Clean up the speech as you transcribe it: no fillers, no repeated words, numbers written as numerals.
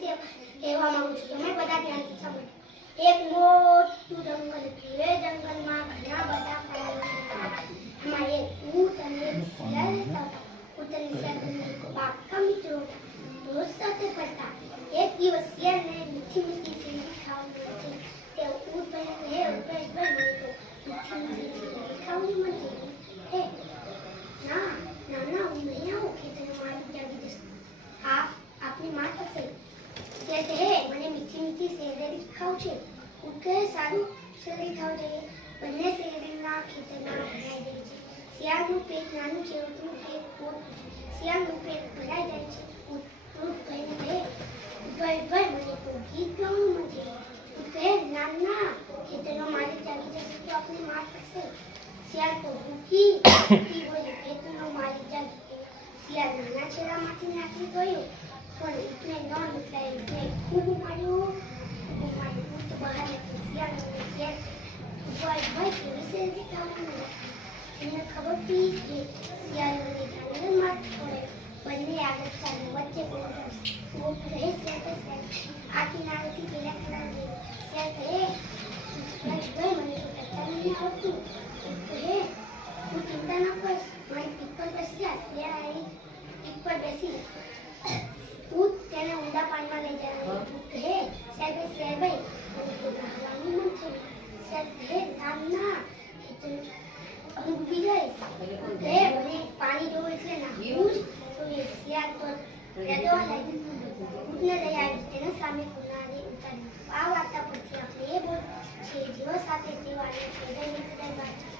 વિશે કહેવા માંગુ છું. તમે બધા ધ્યાનથી સાંભળો. એક મોટું જંગલ હતું. એ જંગલમાં ઘણા બધા પ્રાણીઓ હતા. એમાં એક ઊંટ અને એક શિયાળ રહેતા હતા. ઊંટ અને શિયાળ બંને પાક્કા મિત્રો હતા. રોજ સાથે ફરતા. એક દિવસ શિયાળને મીઠી મીઠી શેરડી ખાવાની હતી. તે ઊંટભાઈને કહે, ઊંટભાઈ મને તો મીઠી મીઠી શેરડી ખાવાની મન થઈ. હે ના ના ના, હું નહીં આવું. ખેતરમાં મારી જાગી જશે. આપની માં થશે. તે કહે, મને મીઠી મીઠી શેરડી ખાવું છે. ઊંટ કહે, સારું, શેરડી ખાવ જોઈએ. બંને શેરડીના ખેતરમાં ભરાઈ જાય છે. શિયાળનું પેટ નાનું છે, ઊંટનું પેટ મોટું છે. શિયાળનું પેટ ભરાઈ જાય છે. ઊંટભાઈને કહે, ઊંટભાઈ મને તો ગીત ગાવાનું મન થયું. ઊંટ કહે, ના ના, ખેતરમાં મારી જાગી જશે તો આપની માં થશે. શિયાળ તો ભૂખી બોલે, ખેતરમાં મારી જાગી ગઈ. શિયાળ નાના છેડામાંથી નાખી ગયો, પણ ઊંટને ન નીકળાય. ઊંટને ખૂબ માર્યો. ઊંટ બહાર નીકળી. શિયાળ ઊંટભાઈ કેવી શેરડી ખાવાની? એને ખબર પડી કે શિયાળ અને જાનવર માર પડે. બંને આગળ ચાલે. વચ્ચે ઊંટ રહે આ કિનારેથી પેલા કિનારે ગયો. શિયાળ કહે, ભાઈ મને તો કરતા નહીં આવડતું. ઊંટ કહે, તું ચિંતા ન કર, મારી પીઠ પર બેસી જા. શિયાળ આવી પીઠ પર બેસી. ઊંટ તેને ઊંડા પાણીમાં લઈ જાય. ઊંટ કહે, શિયાળભાઈ મને તો નહાવાનું મન થયું. શિયાળ કહે, ના ના, હું ડૂબી જઈશ. ઊંટ કહે, મને પાણી જોવું એટલે નાહવું જ જોઈએ. શિયાળ તો રડવા લાગી. ઊંટને લઈ આવી તેના સામે કુંડાને ઉતાર્યું. આ વાર્તા પરથી આપણે એ બોલ છે, જીવો સાથે જીવવાનું છે.